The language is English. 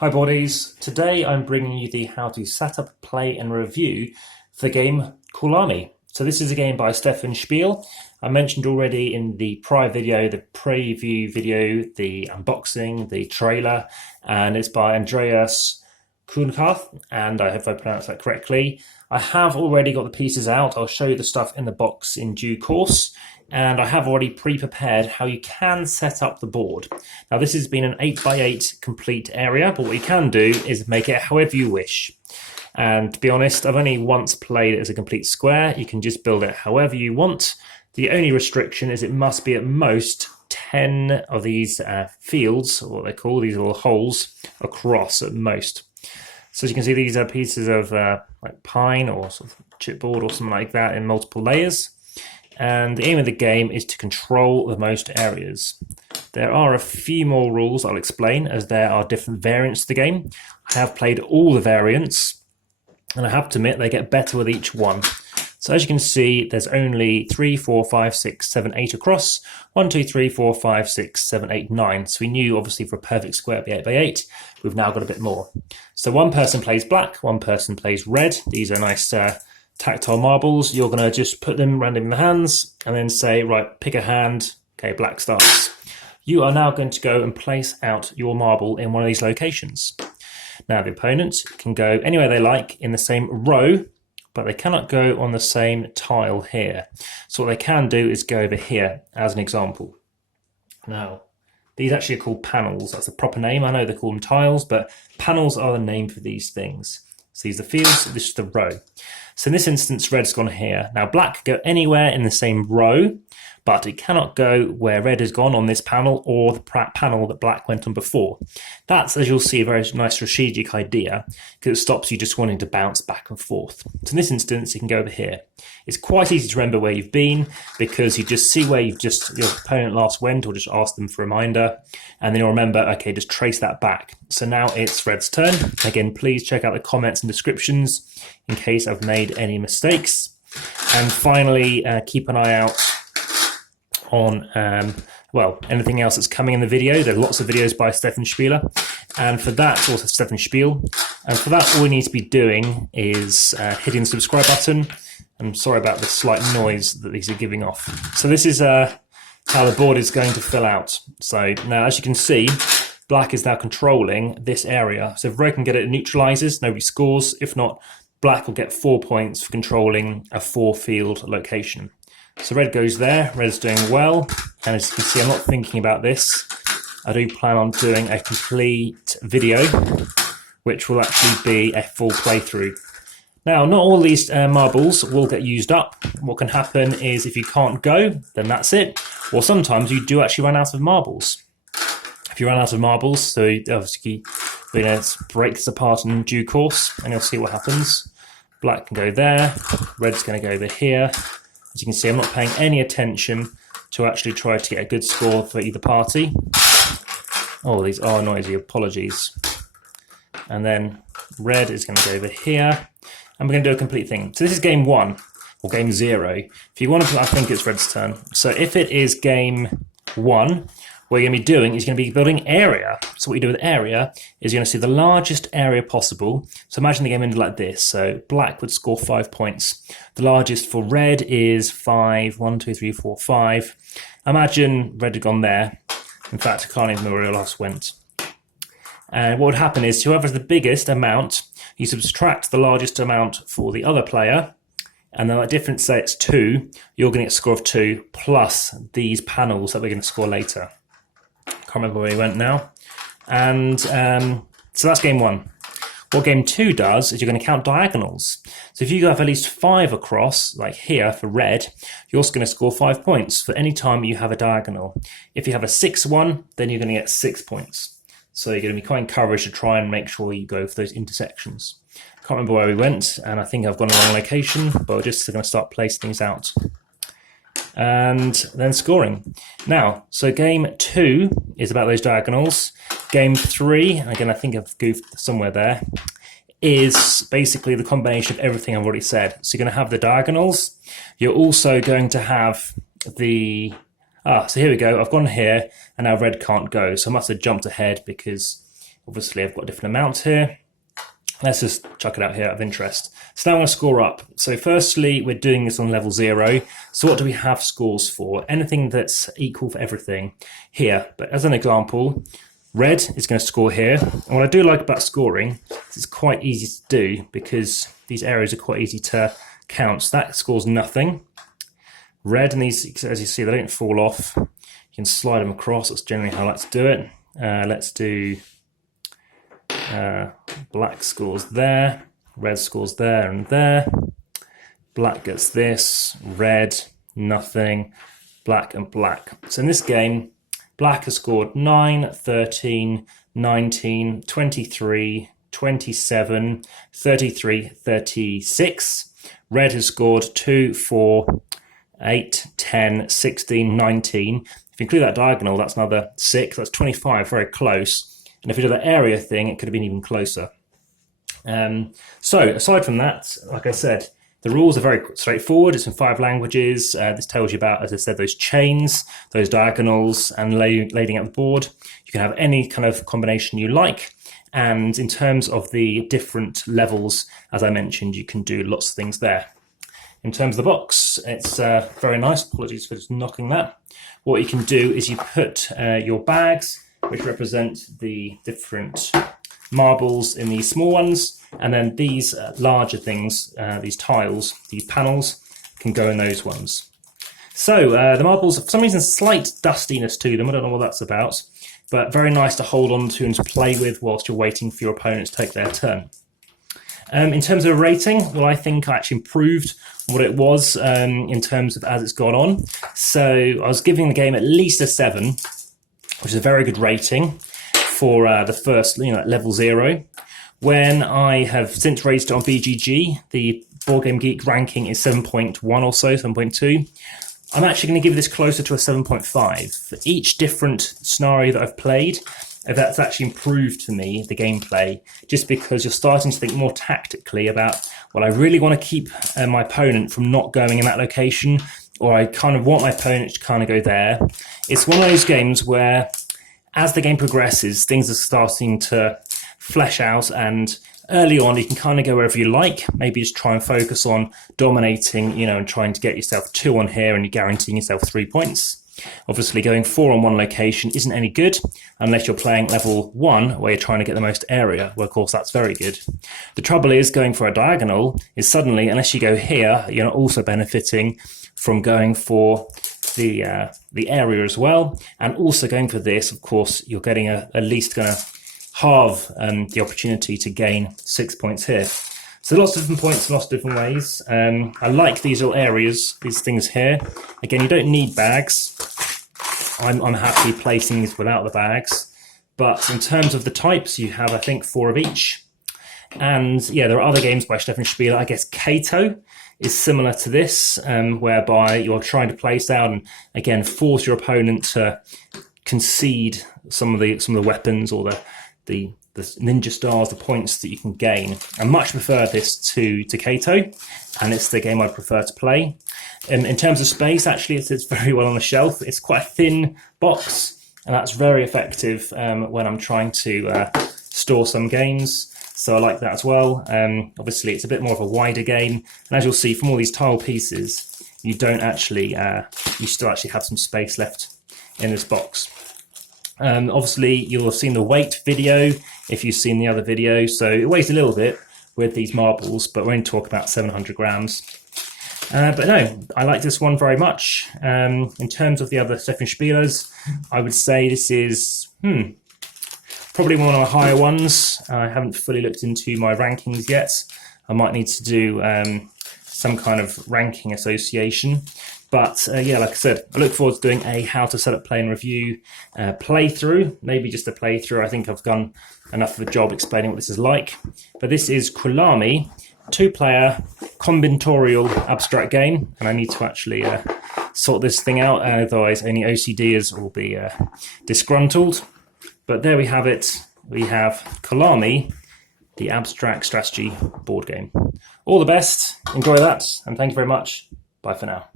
Hi Bodies, today I'm bringing you the how to set up, play and review for the game Kulami. So this is a game by Steffen Spiele. I mentioned already in the prior video, the preview video, the unboxing, the trailer, and it's by Andreas Kuhnkarth, and I hope I pronounced that correctly. I have already got the pieces out. I'll show you the stuff in the box in due course. And I have already pre-prepared how you can set up the board. Now this has been an 8x8 complete area, but what you can do is make it however you wish. And to be honest, I've only once played it as a complete square. You can just build it however you want. The only restriction is it must be at most 10 of these fields, or what they call these little holes, across at most. So as you can see, these are pieces of like pine or sort of chipboard or something like that in multiple layers. And the aim of the game is to control the most areas. There are a few more rules I'll explain, as there are different variants to the game. I have played all the variants, and I have to admit they get better with each one. So as you can see, there's only 3, 4, 5, 6, 7, 8 across. 1, 2, 3, 4, 5, 6, 7, 8, 9. So we knew obviously for a perfect square it'd be 8x8. We've now got a bit more. So one person plays black, one person plays red. These are nice tactile marbles. You're going to just put them randomly in the hands and then say, right, pick a hand. Okay, black starts. You are now going to go and place out your marble in one of these locations. Now the opponent can go anywhere they like in the same row, but they cannot go on the same tile here. So what they can do is go over here as an example. Now, these actually are called panels. That's the proper name. I know they call them tiles, but panels are the name for these things. So these are the fields, this is the row. So in this instance, red's gone here. Now black can go anywhere in the same row, but it cannot go where red has gone on this panel or the panel that black went on before. That's, as you'll see, a very nice strategic idea because it stops you just wanting to bounce back and forth. So in this instance, you can go over here. It's quite easy to remember where you've been because you just see where your opponent last went, or just ask them for a reminder, and then you'll remember, okay, just trace that back. So now it's red's turn. Again, please check out the comments and descriptions in case I've made any mistakes. And finally, keep an eye out on anything else that's coming in the video. There are lots of videos by Steffen Spiele, and for that, also Steffen Spiele, and for that all we need to be doing is hitting the subscribe button. I'm sorry about the slight noise that these are giving off. So this is how the board is going to fill out. So now, as you can see, black is now controlling this area. So if red can get it, it neutralizes, nobody scores. If not, black will get 4 points for controlling a 4-field location. So red goes there, red's doing well, and as you can see, I'm not thinking about this. I do plan on doing a complete video, which will actually be a full playthrough. Now, not all these marbles will get used up. What can happen is if you can't go, then that's it. Or sometimes you do actually run out of marbles. If you run out of marbles, so obviously we're going to break this apart in due course, and you'll see what happens. Black can go there, red's going to go over here. As you can see, I'm not paying any attention to actually try to get a good score for either party. Oh, these are noisy, apologies. And then red is going to go over here, and we're going to do a complete thing. So this is game 1, or game 0. If you want to, I think it's red's turn. So if it is game 1, what you're going to be doing is you're going to be building area. So what you do with area is you're going to see the largest area possible. So imagine the game ended like this. So black would score 5 points. The largest for red is 5. 1, 2, 3, 4, 5. Imagine red had gone there. In fact, I can't even remember where it last went. And what would happen is whoever has the biggest amount, you subtract the largest amount for the other player, and then that difference, say it's 2, you're going to get a score of 2 plus these panels that we're going to score later. Can't remember where he went now. And so that's game 1. What game 2 does is you're going to count diagonals. So if you have at least 5 across, like here for red, you're also going to score 5 points for any time you have a diagonal. If you have a 6 one, then you're going to get 6 points. So you're going to be quite encouraged to try and make sure you go for those intersections. Can't remember where we went, and I think I've gone the wrong location, but we're just going to start placing things out. And then scoring. Now, so game 2 is about those diagonals. Game 3, again, I think I've goofed somewhere there, is basically the combination of everything I've already said. So you're going to have the diagonals. You're also going to have the... so here we go. I've gone here, and now red can't go. So I must have jumped ahead because Obviously, I've got a different amount here. Let's just chuck it out here out of interest. So now I'm going to score up. So firstly, we're doing this on level 0. So what do we have scores for? Anything that's equal for everything here. But as an example, red is going to score here. And what I do like about scoring is it's quite easy to do because these areas are quite easy to count. So that scores nothing. Red, and these, as you see, they don't fall off. You can slide them across. That's generally how I like to do it. Let's do black scores there, red scores there and there. Black gets this, red, nothing, black and black. So in this game, black has scored 9, 13, 19, 23, 27, 33, 36. Red has scored 2, 4, 8, 10, 16, 19. If you include that diagonal, that's another 6. That's 25, very close. And if we do the area thing, it could have been even closer. So aside from that, like I said, the rules are very straightforward. It's in 5 languages. This tells you about, as I said, those chains, those diagonals, and laying out the board. You can have any kind of combination you like. And in terms of the different levels, as I mentioned, you can do lots of things there. In terms of the box, it's very nice. Apologies for just knocking that. What you can do is you put your bags, which represent the different marbles in these small ones, and then these larger things, these tiles, these panels, can go in those ones. So the marbles, for some reason, slight dustiness to them. I don't know what that's about, but very nice to hold on to and to play with whilst you're waiting for your opponent to take their turn. In terms of rating, well, I think I actually improved what it was in terms of as it's gone on. So I was giving the game at least a 7, which is a very good rating for the first, level 0. When I have since raised it on BGG, the Board Game Geek ranking is 7.1 or so, 7.2. I'm actually going to give this closer to a 7.5. For each different scenario that I've played, that's actually improved for me, the gameplay, just because you're starting to think more tactically about, well, I really want to keep my opponent from not going in that location, or I kind of want my opponent to kind of go there. It's one of those games where, as the game progresses, things are starting to flesh out, and early on you can kind of go wherever you like. Maybe just try and focus on dominating, and trying to get yourself 2 on here, and you're guaranteeing yourself 3 points. Obviously, going 4 on one location isn't any good unless you're playing level 1 where you're trying to get the most area, where of course that's very good. The trouble is going for a diagonal is suddenly, unless you go here, you're not also benefiting from going for the area as well, and also going for this, of course, you're getting at least going to halve the opportunity to gain 6 points here. So lots of different points, lots of different ways. I like these little areas, these things here. Again, you don't need bags. I'm happy placing these without the bags. But in terms of the types, you have, I think, 4 of each. And yeah, there are other games by Steffen Spiele. I guess Kato is similar to this, whereby you're trying to place out and, again, force your opponent to concede some of the weapons or the ninja stars, the points that you can gain. I much prefer this to Kato, and it's the game I prefer to play. In terms of space, actually, it sits very well on the shelf. It's quite a thin box, and that's very effective when I'm trying to store some games. So I like that as well. Obviously, it's a bit more of a wider game, and as you'll see from all these tile pieces, you don't actually, you still actually have some space left in this box. Obviously, you'll have seen the weight video if you've seen the other video. So it weighs a little bit with these marbles, but we're only talking about 700 grams. But no, I like this one very much. In terms of the other Steffen Spieles, I would say this is probably one of the higher ones. I haven't fully looked into my rankings yet. I might need to do some kind of ranking association. But yeah, like I said, I look forward to doing a how to set up, play and review playthrough, maybe just a playthrough. I think I've done enough of a job explaining what this is like. But this is Kulami, 2-player combinatorial abstract game, and I need to actually sort this thing out, otherwise any OCDers will be disgruntled. But there we have it. We have Kulami, the abstract strategy board game. All the best, enjoy that, and thank you very much. Bye for now.